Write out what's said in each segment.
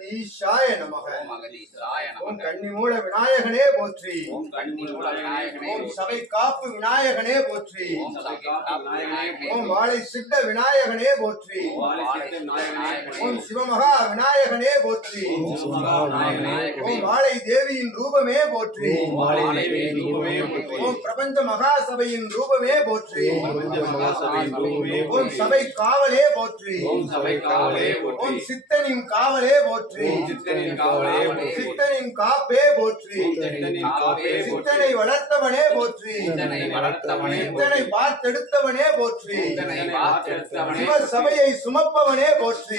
அகதீஷாய நமக. ஓம் அகதீஷாய நமக. ஓம் கன்னிமூல விநாயகனே போற்றி. ஓம் கன்னிமூல விநாயகனே. ஓம் சபை காப்பு விநாயகனே போற்றி. ஓம் சபை காப்பு விநாயகனே. ஓம் வாழை சித்த விநாயகனே போற்றி. ஓம் வாழை சித்த விநாயகனே. ஓம் சிவமகா விநாயகனே போற்றி. ஓம் சிவமகா விநாயகனே. ஓம் வாழை தேவியின் ரூபமே போற்றி. ஓம் வாழை தேவியின் ரூபமே போற்றி. ஓம் பிரபஞ்ச மகா சபையின் ரூபமே போற்றி. ஓம் பிரபஞ்ச மகா சபையின் ரூபமே போற்றி. ஓம் சபை காவலே போற்றி. ஓம் சபை காவலே போற்றி. ஓம் சித்தனின் காவலே போற்றி. ஓம் சித்தனின் காவலே போற்றி. சித்தனின் காப்பே போற்றி. சித்தனின் காப்பே போற்றி. சித்தனை வளர்த்தவனே போற்றி. சித்தனை வளர்த்தவனே போற்றி. சித்தனை பார்த்தெடுத்தவனே போற்றி. சித்தனை பார்த்தெடுத்தவனே சிவ சபையை சுமப்பவனே போற்றி.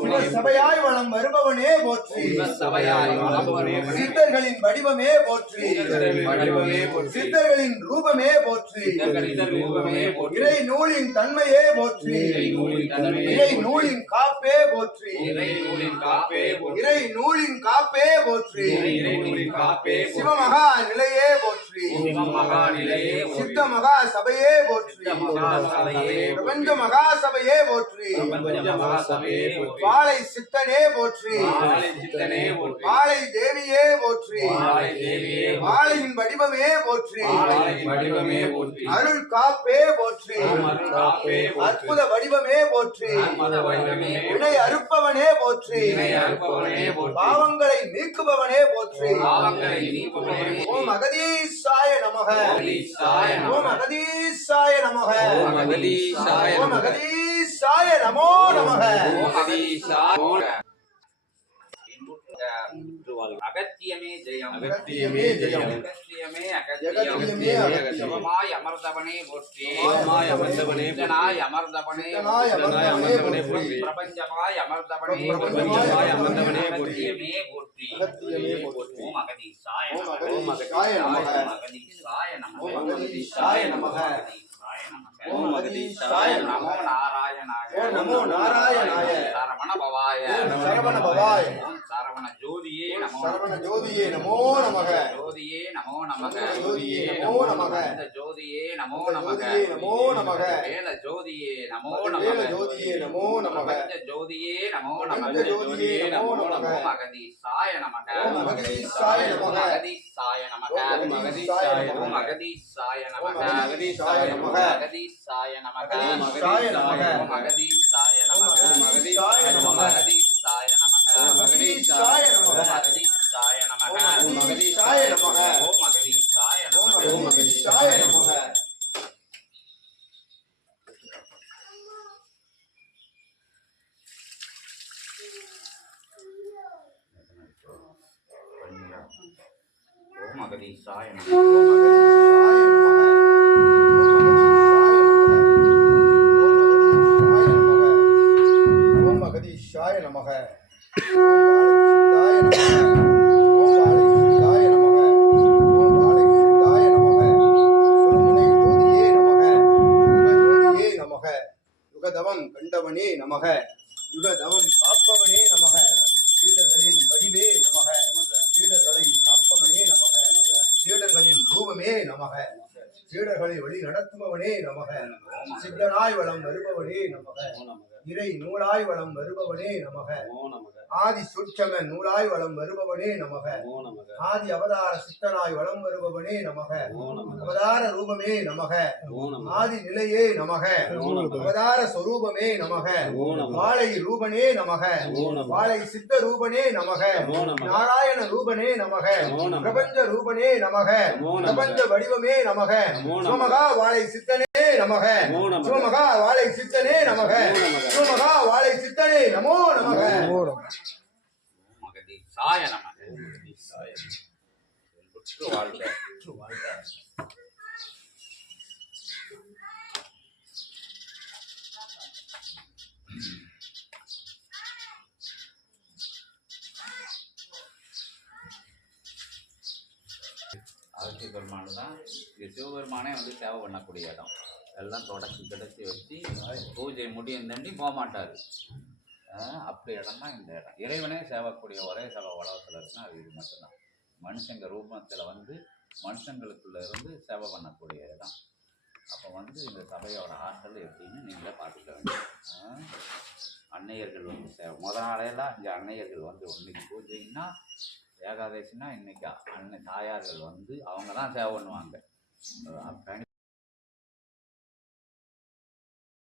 சிவ சபையாய் வளம் வருபவனே போற்றி. சபையாய் வளம்பவனே போற்றி. சித்தர்களின் வடிவமே போற்றி. சித்தர்களின் வடிவமே போற்றி. சித்தர்களின் ரூபமே போற்றி. சித்தர்களின் ரூபமே போற்றி. இறை நூலின் தன்மையே போற்றி. இறை நூலின் தன்மையே. இறை நூலின் காப்பே போற்றி. இறை நூலின் காப்பே போற்றி. இறை நூலின் காப்பே போற்றி. இறை நூலின் காப்பே போற்றி. சிவமகா நிலையே போற்றி. சிவமகா நிலையே போற்றி. சித்த மகா சபையே போற்றி. சித்த மகா சபையே போற்றி. பிரபஞ்ச மகா சபையே போற்றி. பிரபஞ்ச மகா சபையே போற்றி. வாழை சித்தனே போற்றி. வாழை சித்தனே போற்றி. வாழை தேவியே போற்றி. வாழை தேவியே போற்றி. வாழையின் வடிவமே போற்றி. வாழையின் வடிவமே போற்றி. அருள் காப்பே போற்றி. அருள் காப்பே போற்றி. அற்புத வடிவமே போற்றி. அற்புத வடிவமே போற்றி. வினை அறுப்பவனே போற்றி. வினை அறுப்பவனே போற்றி. பாவங்களை நீக்குபவனே போற்றி. பாவங்களை நீக்குபவனே. ஓம் அகதீஷாய நமக. அகதீஷாய நமக. ஓம் அகதீஷாய நமக. ஓம் அகதீஷாய ஓம் நமக. அகதீஷாய நமோ நமக. ஓம் அகதீஷாய. அகத்தியமே ஜெயம். அகத்தியமே ஜெயம். அகத்தியமே அகத்தியமே அகத்தியம். அகத்தியம். சிவமாய் அமர்ந்தவனே போற்றி. சிவமாய் அமர்ந்தவனே போற்றி. சித்தனாய் அமர்ந்தவனே சித்தனாய் அமர்ந்தவனே போற்றி. பிரபஞ்சமாய் அமர்ந்தவனே பிரபஞ்சமாய் அமர்ந்தவனே போற்றி. அகத்தியமே போற்றி. அகத்தியமே போற்றி. ஓம் அகதீஷாய ஓம் நமக. அகதீஷாய நமக. ஓம் அகதீஷாய நமக. ஓம் அகதீஷாய நமக. ஓம் அகதீஷாய நமோ நாராயணாய. ஓம் நமோ நாராயணாய. சரவண பவாய. ஓம் சரவண பவாய. ஓம் சரவண ஜோதியே நமோ. சரவண ஜோதியே நமோ நமக. ஜோதியே நமோ நமக. ஜோதியே நமோ நமக. இந்த ஜோதியே நமோ நமக. ஜோதியே நமோ நமக. வேல ஜோதியே நமோ வேல நமக. ஜோதியே நமோ நமக. பிரபஞ்ச ஜோதியே நமோ நமக. பிரபஞ்ச ஜோதியே நமோ நமக. ஓம் அகதீஷாய நமக. ஓம் அகதீஷாய நமக. ஓம் அகதீஷாய நமக. ஓம் அகதீஷாய நமக. ஓம் அகதீஷாய நமக. ஓம் அகதீஷாய நமக. அகதீஷாய நமக. அகதீஷாய நமக. ஓம் அகதீஷாய நமக. ஓம் அகதீஷாய நமக. ஓம் அகதீஷாய நமக. ஓம் அகதீஷாய நமக. ஓம் அகதீஷாய நமக. ஓம் அகதீஷாய நமக. ஓம் அகதீஷாய நமக. ஓம் அகதீஷாய நமக. ஓம் அகதீஷாய நமக. ஓம் அகதீஷாய நமக. ஓம் வாழை நமக. ஓம் வாழை நமக. சுரமுனை ஜோதியே நமக. யுக ஜோதியே நமக. யுகதவம் கண்டவனே நமக. யுகதவம் காப்பவனே நமக. சீடர்களின் வடிவே நமக. சீடர்களை காப்பவனே நமக. சீடர்களின் ரூபமே நமக. சீடர்களை வழி நடத்துபவனே நமக. சித்தனாய் வளம் வருபவனே நமக. இறை நூலாய் வளம் வருபவனே நமக. ஆதி சுட்சம நூலாய் வளம் வருபவனே நமக. ஆதி அவதார சித்தனாய் வளம் வருபவனே நமக. அவதார ரூபமே நமக. ஆதி நிலையே நமக. அவதார சொரூபமே நமக. வாழை ரூபனே நமக. வாழை சித்த ரூபனே நமக. நாராயண ரூபனே நமக. பிரபஞ்ச ரூபனே நமக. பிரபஞ்ச வடிவமே நமக. சிவமகா வாழை சித்தனே நமக. சிவமகா வாழை சித்தனே நமக. சிவமகா வாழை சித்தனே நமோ நமக. அகதீஷாய நமக. வாழ்க. ஆட்சி பெருமான் தான் இது சிவபெருமானே வந்து சேவை பண்ணக்கூடிய இடம். எல்லாம் தொடச்சி வச்சு பூஜை முடியும் தண்டி போக மாட்டார். அப்படி இடம் தான் இந்த இடம். இறைவனே சேவக்கூடிய ஒரே சேவை உலகத்தில் இருக்குன்னா அது இது மட்டும்தான். மனுஷங்க ரூபத்தில் வந்து மனுஷங்களுக்குள்ள இருந்து சேவை பண்ணக்கூடிய இடம். அப்போ வந்து இந்த சபையோட ஆற்றல் எப்படின்னு நீங்களே பார்த்துக்க வேண்டும். அன்னை அன்னையர்கள் வந்து சேவை. நாளையெல்லாம் 5 அன்னையர்கள் வந்து இன்னைக்கு பூஜைன்னா ஏகாதசினா இன்னைக்கு தாயார்கள் வந்து அவங்க தான் சேவை பண்ணுவாங்க.